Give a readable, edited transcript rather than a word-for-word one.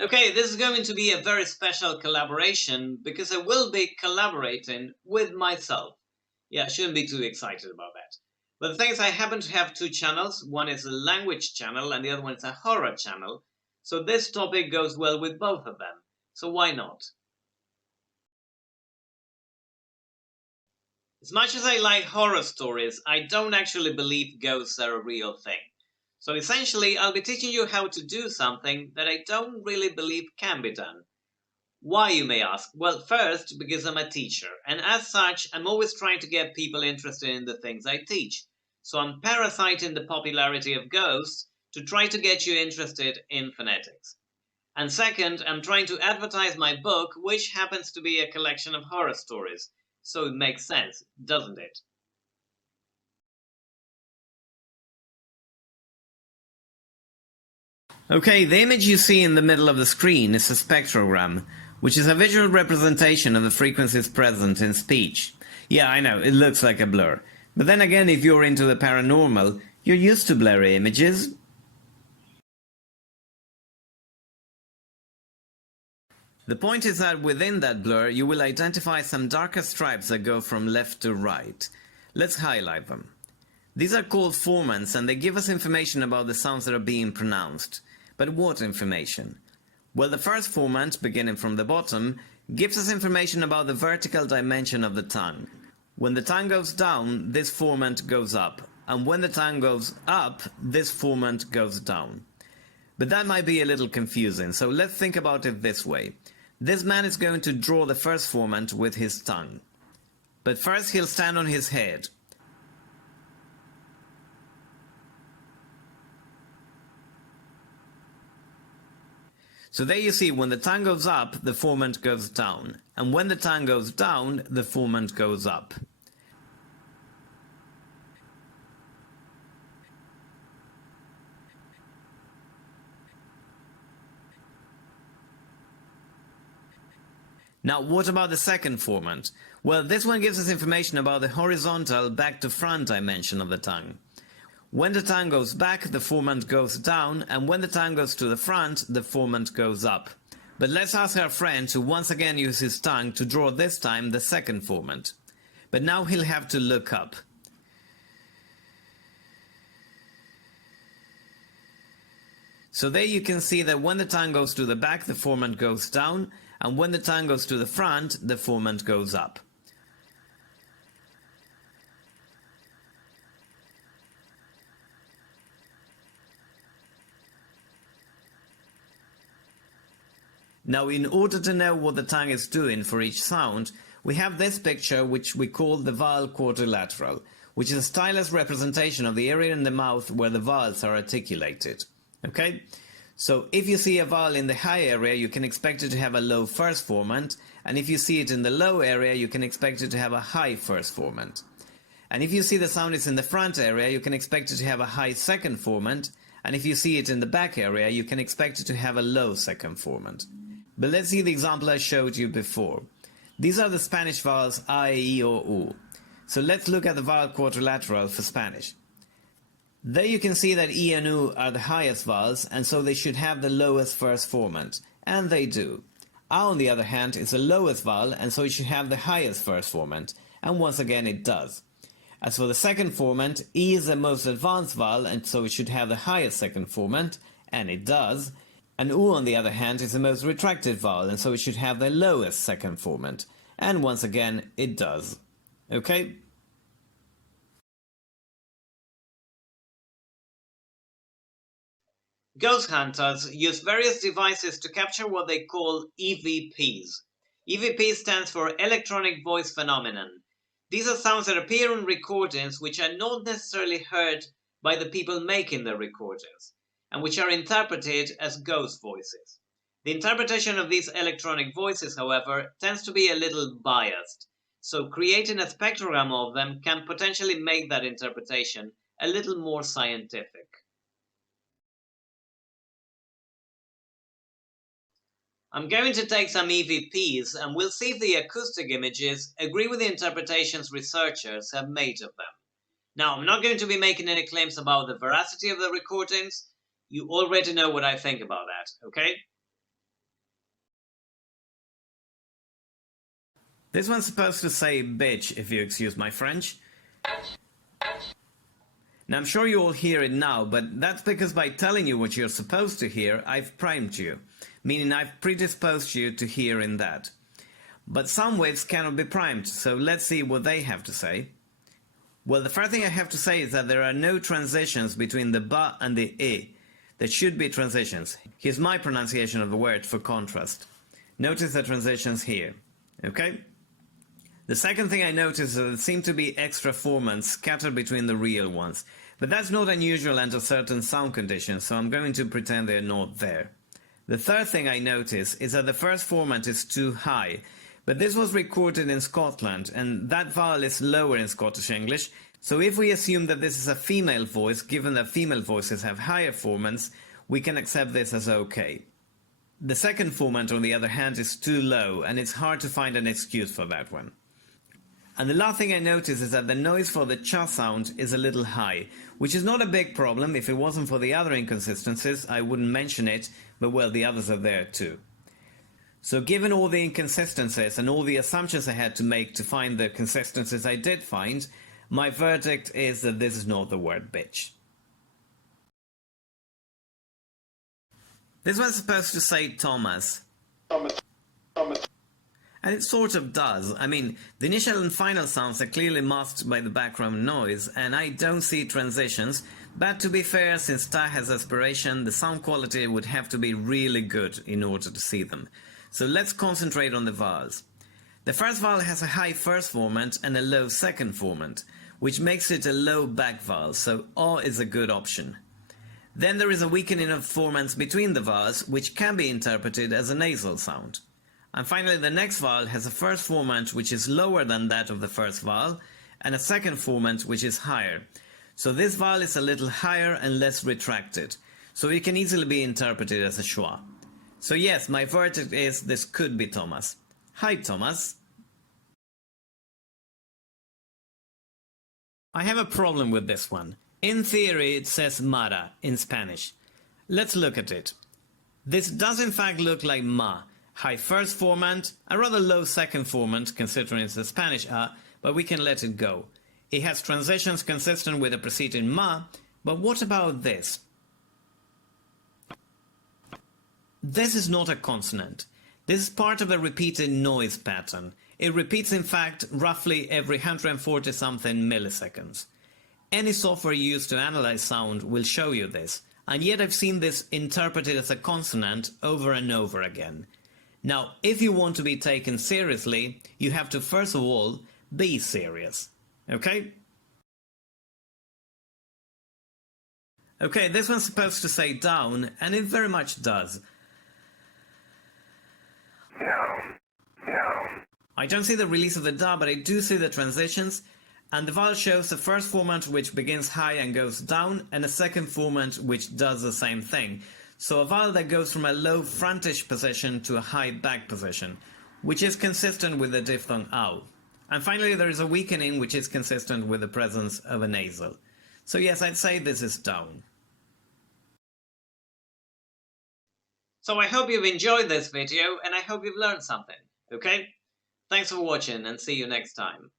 Okay, this is going to be a very special collaboration because I will be collaborating with myself. Yeah, I shouldn't be too excited about that. But the thing is, I happen to have two channels. One is a language channel and the other one is a horror channel. So this topic goes well with both of them. So why not? As much as I like horror stories, I don't actually believe ghosts are a real thing. So essentially, I'll be teaching you how to do something that I don't really believe can be done. Why, you may ask? Well, first, because I'm a teacher, and as such, I'm always trying to get people interested in the things I teach. So I'm parasiting the popularity of ghosts to try to get you interested in phonetics. And second, I'm trying to advertise my book, which happens to be a collection of horror stories. So it makes sense, doesn't it? Okay, the image you see in the middle of the screen is a spectrogram, which is a visual representation of the frequencies present in speech. Yeah, I know, it looks like a blur. But then again, if you're into the paranormal, you're used to blurry images. The point is that within that blur, you will identify some darker stripes that go from left to right. Let's highlight them. These are called formants and they give us information about the sounds that are being pronounced. But what information? Well, the first formant, beginning from the bottom, gives us information about the vertical dimension of the tongue. When the tongue goes down, this formant goes up, and when the tongue goes up, this formant goes down. But that might be a little confusing, so let's think about it this way. This man is going to draw the first formant with his tongue. But first he'll stand on his head. So there you see, when the tongue goes up, the formant goes down. And when the tongue goes down, the formant goes up. Now, what about the second formant? Well, this one gives us information about the horizontal back to front dimension of the tongue. When the tongue goes back, the formant goes down, and when the tongue goes to the front, the formant goes up. But let's ask our friend to once again use his tongue to draw this time the second formant. But now he'll have to look up. So there you can see that when the tongue goes to the back, the formant goes down, and when the tongue goes to the front, the formant goes up. Now, in order to know what the tongue is doing for each sound, we have this picture which we call the vowel quadrilateral, which is a stylus representation of the area in the mouth where the vowels are articulated. Okay? So if you see a vowel in the high area, you can expect it to have a low first formant, and if you see it in the low area, you can expect it to have a high first formant. And if you see the sound is in the front area, you can expect it to have a high second formant, and if you see it in the back area, you can expect it to have a low second formant. But let's see the example I showed you before. These are the Spanish vowels I, E, or U. So let's look at the vowel quadrilateral for Spanish. There you can see that E and U are the highest vowels, and so they should have the lowest first formant. And they do. A, on the other hand, is the lowest vowel, and so it should have the highest first formant. And once again it does. As for the second formant, E is the most advanced vowel, and so it should have the highest second formant. And it does. And U, on the other hand, is the most retracted vowel, and so it should have the lowest second formant. And once again, it does. Okay? Ghost hunters use various devices to capture what they call EVPs. EVP stands for Electronic Voice Phenomenon. These are sounds that appear in recordings which are not necessarily heard by the people making the recordings, and which are interpreted as ghost voices. The interpretation of these electronic voices, however, tends to be a little biased, so creating a spectrogram of them can potentially make that interpretation a little more scientific. I'm going to take some EVPs and we'll see if the acoustic images agree with the interpretations researchers have made of them. Now, I'm not going to be making any claims about the veracity of the recordings. You already know what I think about that, okay? This one's supposed to say bitch, if you excuse my French. Now I'm sure you all hear it now, but that's because by telling you what you're supposed to hear, I've primed you, meaning I've predisposed you to hearing that. But some waves cannot be primed, so let's see what they have to say. Well, the first thing I have to say is that there are no transitions between the ba and the I. There should be transitions. Here's my pronunciation of the word for contrast. Notice the transitions here, okay? The second thing I noticed is that there seem to be extra formants scattered between the real ones. But that's not unusual under certain sound conditions, so I'm going to pretend they're not there. The third thing I notice is that the first formant is too high. But this was recorded in Scotland, and that vowel is lower in Scottish English, so if we assume that this is a female voice, given that female voices have higher formants, we can accept this as okay. The second formant, on the other hand, is too low, and it's hard to find an excuse for that one. And the last thing I notice is that the noise for the cha sound is a little high, which is not a big problem. If it wasn't for the other inconsistencies, I wouldn't mention it, but well, the others are there too. So given all the inconsistencies and all the assumptions I had to make to find the consistencies I did find, my verdict is that this is not the word bitch. This one's supposed to say Thomas. And it sort of does. I mean, the initial and final sounds are clearly masked by the background noise, and I don't see transitions, but to be fair, since Ta has aspiration, the sound quality would have to be really good in order to see them. So let's concentrate on the vowels. The first vowel has a high first formant and a low second formant, which makes it a low back vowel, so O is a good option. Then there is a weakening of formants between the vowels, which can be interpreted as a nasal sound. And finally, the next vowel has a first formant which is lower than that of the first vowel, and a second formant which is higher. So this vowel is a little higher and less retracted, so it can easily be interpreted as a schwa. So yes, my verdict is this could be Thomas. Hi Thomas. I have a problem with this one. In theory it says Mara in Spanish. Let's look at it. This does in fact look like Ma. High first formant, a rather low second formant considering it's a Spanish A, but we can let it go. It has transitions consistent with the preceding Ma, but what about this? This is not a consonant. This is part of a repeated noise pattern. It repeats in fact roughly every 140 something milliseconds. Any software used to analyze sound will show you this, and yet I've seen this interpreted as a consonant over and over again. Now, if you want to be taken seriously, you have to first of all be serious. Okay? Okay, this one's supposed to say down, and it very much does. I don't see the release of the da, but I do see the transitions, and the vowel shows the first formant which begins high and goes down, and a second formant which does the same thing. So a vowel that goes from a low frontish position to a high back position, which is consistent with the diphthong ow. And finally there is a weakening which is consistent with the presence of a nasal. So yes, I'd say this is down. So I hope you've enjoyed this video and I hope you've learned something, okay? Thanks for watching and see you next time.